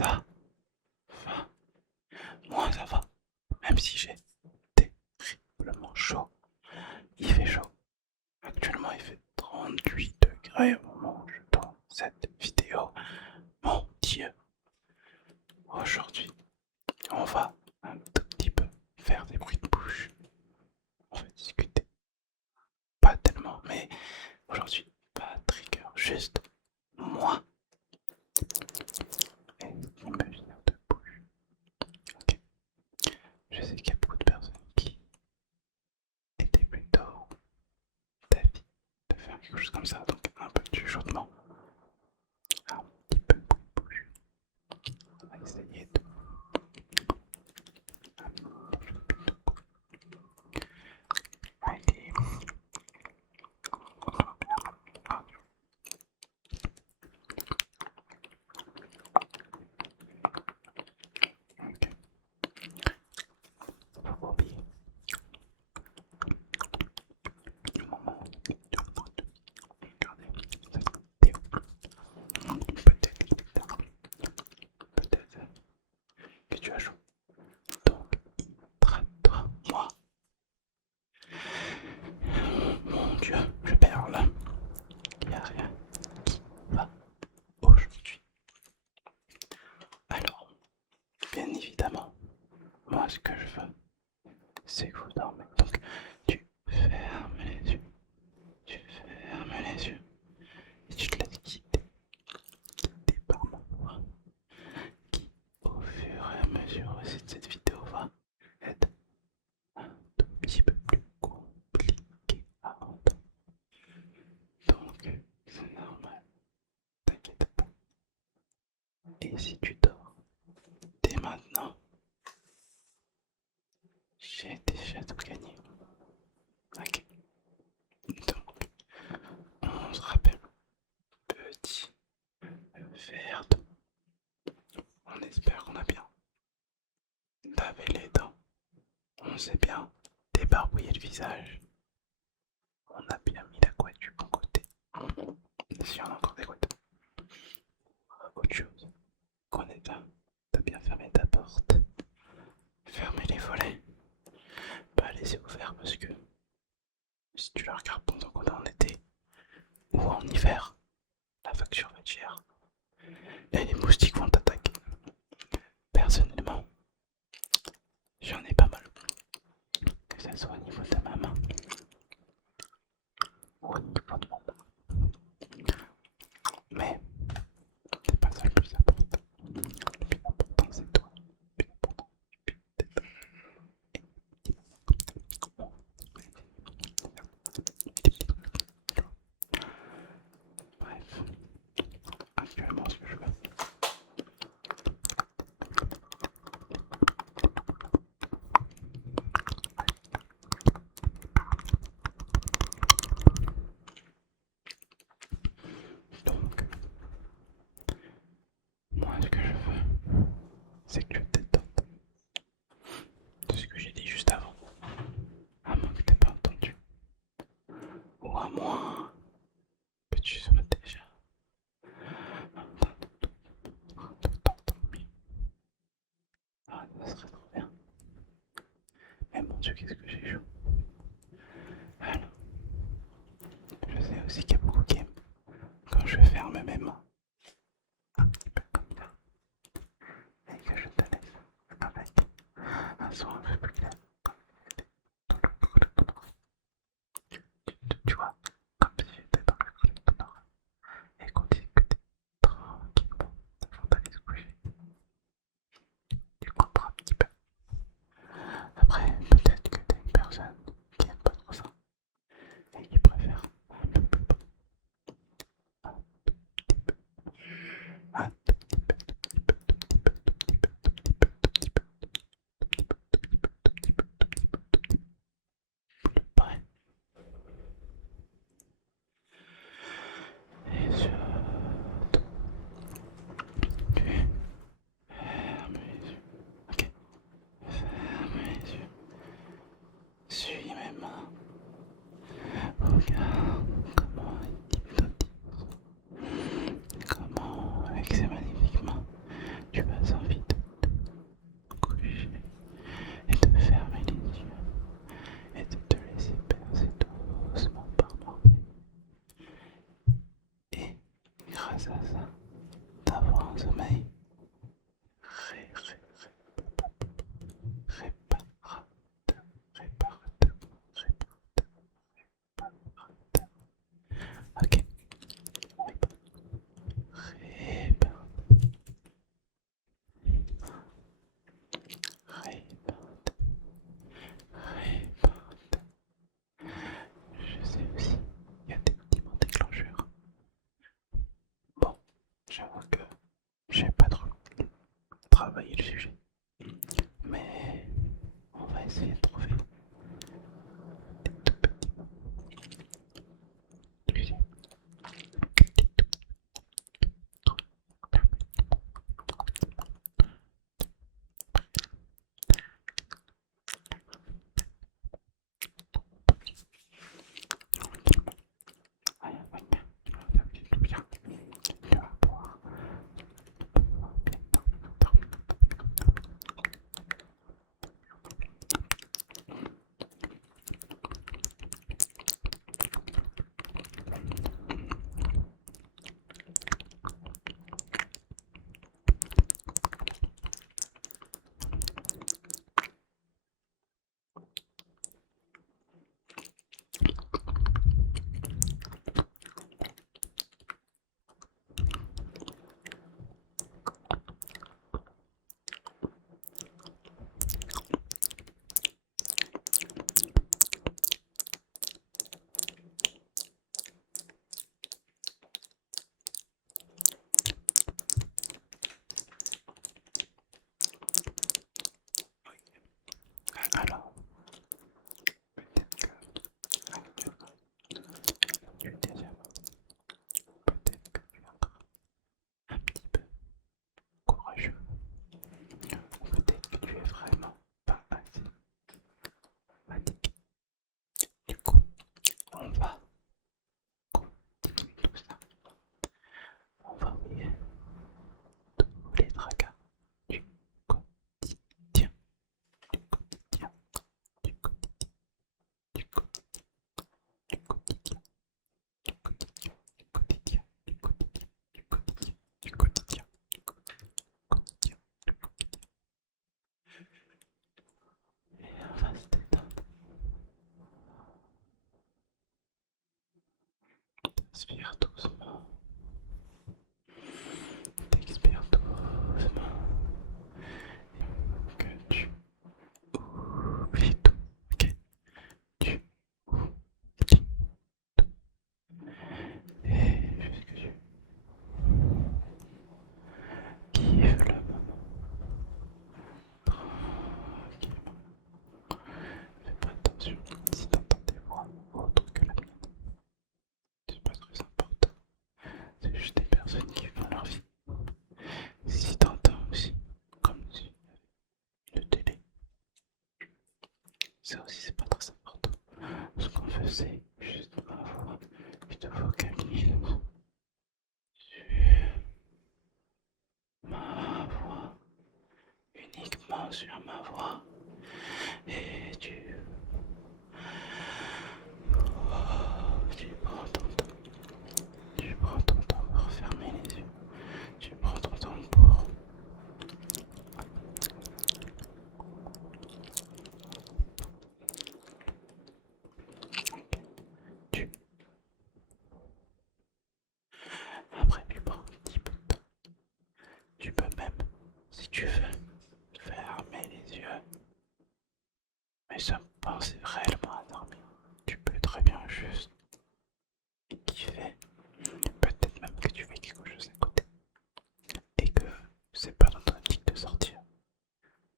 ça va. Moi ça va. Même si j'ai terriblement chaud. Il fait chaud. Actuellement il fait 38 degrés au moment où je tourne cette vidéo. Mon Dieu. Aujourd'hui, on va un tout petit peu faire des bruits de bouche. On va discuter. Pas tellement, mais aujourd'hui, pas trigger. Juste moi et une imaginaire de bouche. Ok. Je sais qu'il y a beaucoup de personnes qui étaient plutôt d'avis de faire quelque chose comme ça, donc un peu de chuchotement, un petit peu de bruit de bouche. On va essayer de. Allez. Ok. Faut pas oublier le moment où tout le monde regardait cette vidéo. Peut-être que tu as chaud. Donc, traite-toi-moi. Mon Dieu, je perds là. Il n'y a rien qui va aujourd'hui. Alors, bien évidemment, moi ce que je veux, c'est que vous dormez. Donc, tu fermes les yeux. Tu fermes les yeux. Et tu te laisses guider par ma voix. Qui, au fur et à mesure aussi de cette vidéo, va être un tout petit peu plus compliqué à entendre. Donc, c'est normal. T'inquiète pas. Et si tu dors dès maintenant, j'ai déjà tout gagné. Ok. Donc, on se rappelle. Petit verre d'eau. On espère qu'on a bien lavé les dents. On s'est bien débarbouillé le visage. On a bien mis la couette du bon côté. Si on a encore des couettes. Autre chose. Qu'on est là. T'as bien fermé ta porte. Fermez les volets. Pas laisser ouvert parce que si tu la regardes pendant qu'on est en été ou en hiver, la facture va être chère. Et les moustiques vont t'attaquer. Personnellement, j'en ai pas mal. Que ça soit au niveau de ma main ou au niveau de mon bras. Mais c'est pas ça le plus important. Le plus important c'est toi. Le plus important c'est toi. Bref, actuellement ce que je veux. Donc, moi ce que je veux, c'est que tu te détendes. C'est ce que j'ai dit juste avant. À moins que t'aies pas entendu. Ou à moins que tu sois déjà en train de t'endormir. Ah, ça serait trop bien. Mais mon Dieu, qu'est-ce que j'ai chaud. Alors, je sais aussi qu'il y a beaucoup qui aiment quand je ferme mes mains un petit peu comme ça et que je te laisse avec un son un peu plus clair. Tu vois, comme si j'étais dans le collector et qu'on discutait tranquillement avant d'aller se coucher. Tu comprends un petit peu. Après, peut-être que t'es une personne qui aime pas trop ça et qui préfère un peu plus bas. Un tout petit peu. Un tout petit peu, tout petit peu, tout petit peu, tout petit peu, tout petit peu, tout petit peu, tout petit peu, tout petit peu, tout petit peu. Prêt. Et surtout, tu fermes les yeux. Ok, ferme les yeux. Suis mes mains. Regarde comment il hypnotise. Comment, avec ces magnifiques mains, tu vas sommeil réparateur, réparateur, réparateur. Ok. Réparateur, réparateur, réparateur. Je sais aussi, il y a des petits déclencheurs. Bon, j'avoue que j'ai pas trop travaillé le sujet, mais on va essayer de trouver des tout petits sujets. Tu vas pouvoir alors, peut-être que tu es déjà peut-être que tu es encore un petit peu courageux, ou peut-être que tu es vraiment pas assez fatigué. Du coup, on va continuer tout ça. On va oublier tous les tracas du quotidien, du quotidien, du quotidien, du quotidien, du quotidien, du quotidien, du quotidien, du quotidien, du quotidien, du quotidien, du quotidien. Et on va se détendre. Inspire doucement. T'expires doucement. Que tu oublies tout. Ok? Tu oublies tout. Et juste que tu kiffes le moment. Tranquillement. Fais pas attention si t'entends des voix autres que la mienne. C'est pas très important. C'est juste des personnes qui font leur vie. Si t'entends aussi, comme si le télé, ça aussi c'est pas très important. Ce qu'on faisait, juste ma voix, je te focalise sur ma voix, uniquement sur ma voix, et tu prends ton temps, tu prends ton temps pour fermer les yeux, tu prends ton temps pour tu après tu prends un petit peu de temps. Tu peux même, si tu veux, fermer les yeux, mais sans penser réellement à dormir. Tu peux très bien juste kiffer. Peut-être même que tu fais quelque chose à côté et que c'est pas dans ton optique de sortir.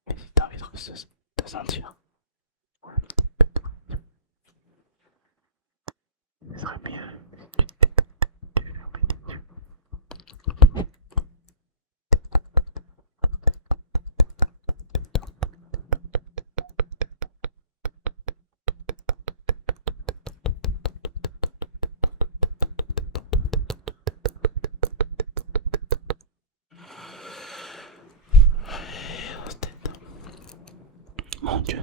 Mais si t'as envie de sentir, ce serait mieux si tu fermes les yeux. Et on se détend. Mon Dieu.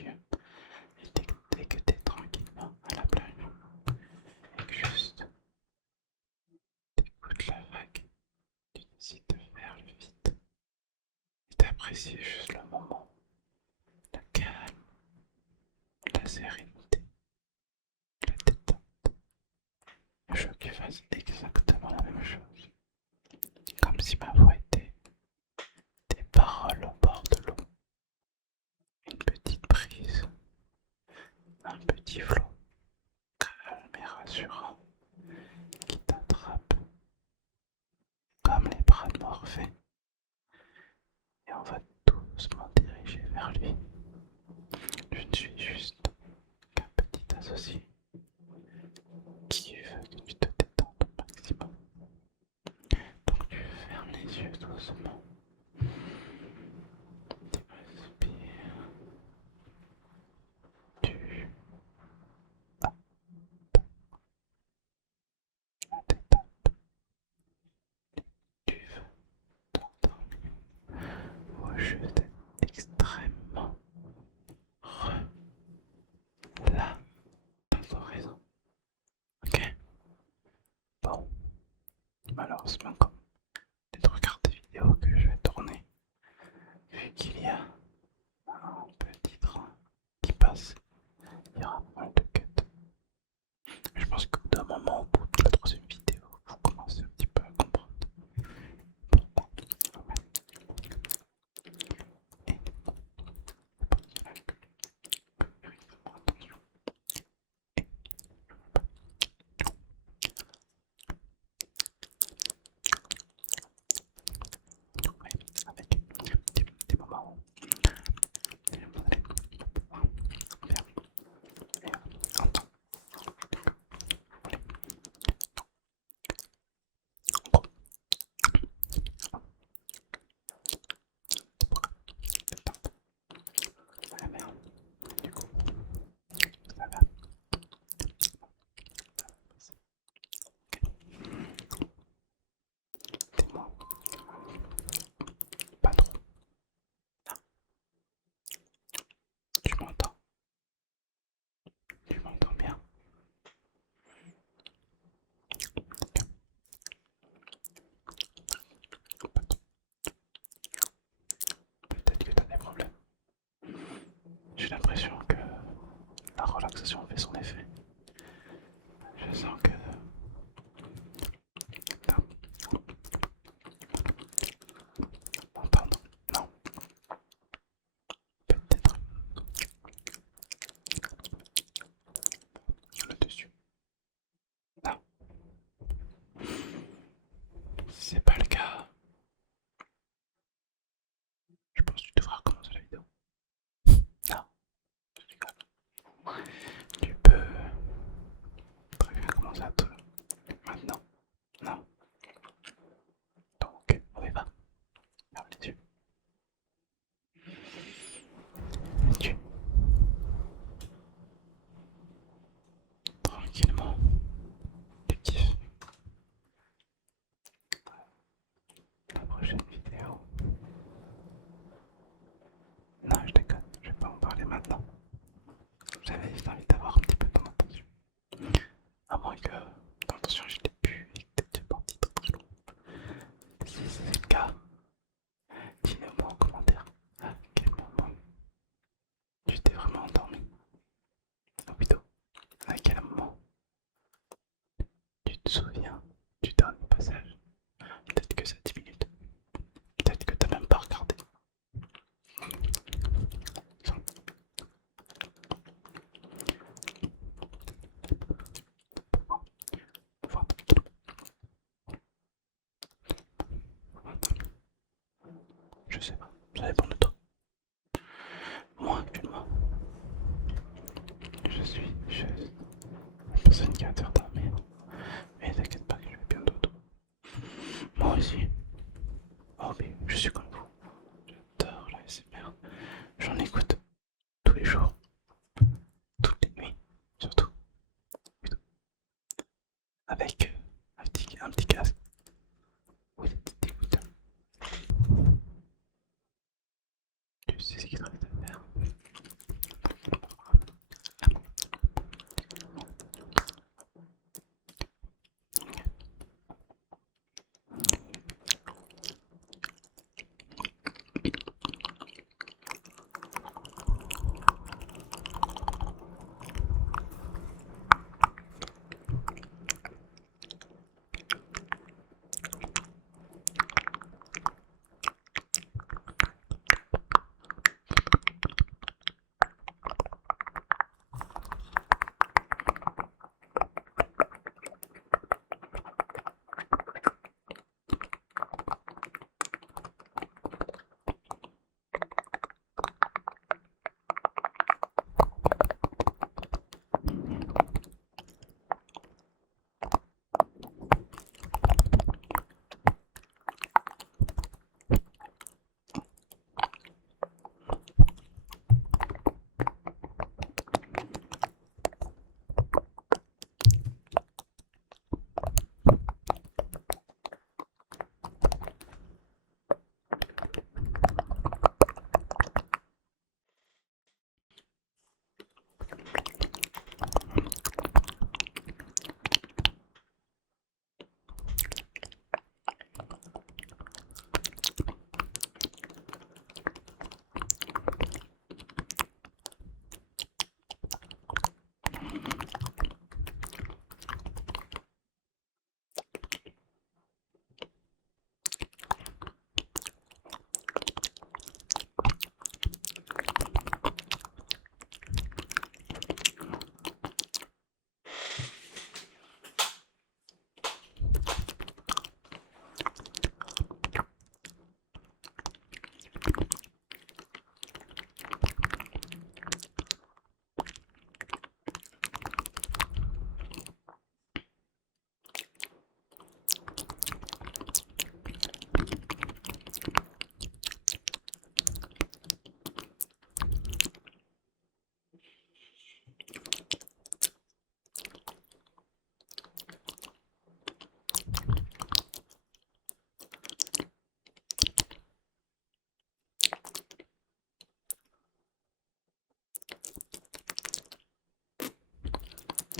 yeux. Et dès que t'es tranquillement à la plage, et que juste t'écoutes la vague, tu décides de faire le vide et d'apprécier juste le moment, la calme, la sérénité, la détente. Je veux que tu fasses exactement la même chose, comme si ma voix était des paroles au bord de l'eau, une petite brise, un petit flot calme et rassurant qui t'attrape comme les bras de Morphée et on va doucement diriger vers lui. Je ne suis juste qu'un petit associé qui veut que tu te détendes au maximum. Donc tu fermes les yeux doucement, tu respires, tu détends, tu veux t'endormir ou juste être extrêmement là dans ton raison. Ok? Bon, malheureusement, comme tu regardes des vidéos que je vais tourner, vu qu'il y a un petit train qui passe, il y aura pas mal de cuts. Je pense qu'au bout d'un moment, au bout de la troisième vidéo, vous commencez un petit peu à comprendre pourquoi. Et c'est pour cela que je peux faire extrêmement attention. Et ouais, avec des moments où vous allez pouvoir faire et entendre. Ah merde, du coup, ça va. Dis-moi, pas trop. Tu m'entends? Tu m'entends bien? Pas trop. Peut-être que tu as des problèmes. J'ai l'impression que la relaxation fait son effet. Je sens que t'as entendre. Non, peut-être le dessus. Non, si c'est pas le cas, je pense que tu devras recommencer la vidéo. Non, je rigole. Tu peux très bien commencer à te maintenant. Non, donc on y va. Ferme les yeux. Tu tranquillement. Tu kiffes la prochaine vidéo. Non, je déconne, je vais pas en parler maintenant. J'avais juste envie d'avoir un petit peu ton attention. À moins que ton attention je l'ai pu et que t'es parti très très loin. Si c'est le cas, dis-le-moi en commentaire. À quel moment tu t'es vraiment endormi en vidéo? À quel moment tu te souviens du dernier passage? Peut-être que c'est 10 minutes. Peut-être que t'as même pas regardé. Je sais pas, ça dépend de